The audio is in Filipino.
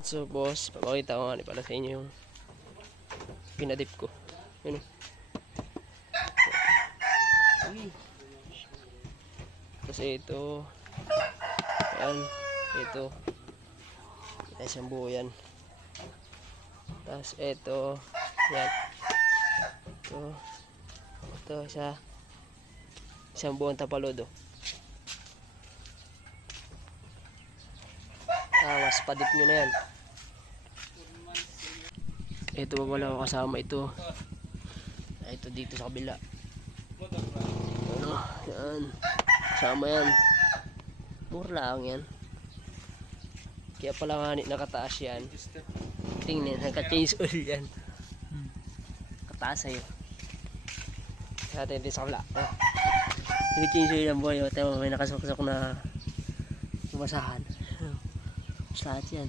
At so boss, papakita ko nga ni pala sa inyo yung pinadip ko. Yun o. Tapos ito. Ayan. Ito. Isang buo yan. Tapos ito. Yan. Ito. Ito isang buong tapalodo. Tapos padip nyo na yan. Ito wala ko kasama ito. Ito dito sa kabila. Ano? Yan. Kasama yan. Mura lang yan. Kaya pala nga nakataas yan. Tingnan, naka-change oil yan. Kataas sa'yo. Sa atin din sa kabila. Naka-change oil yan boy. May nakasok-sok na umasahan. Lahat yan.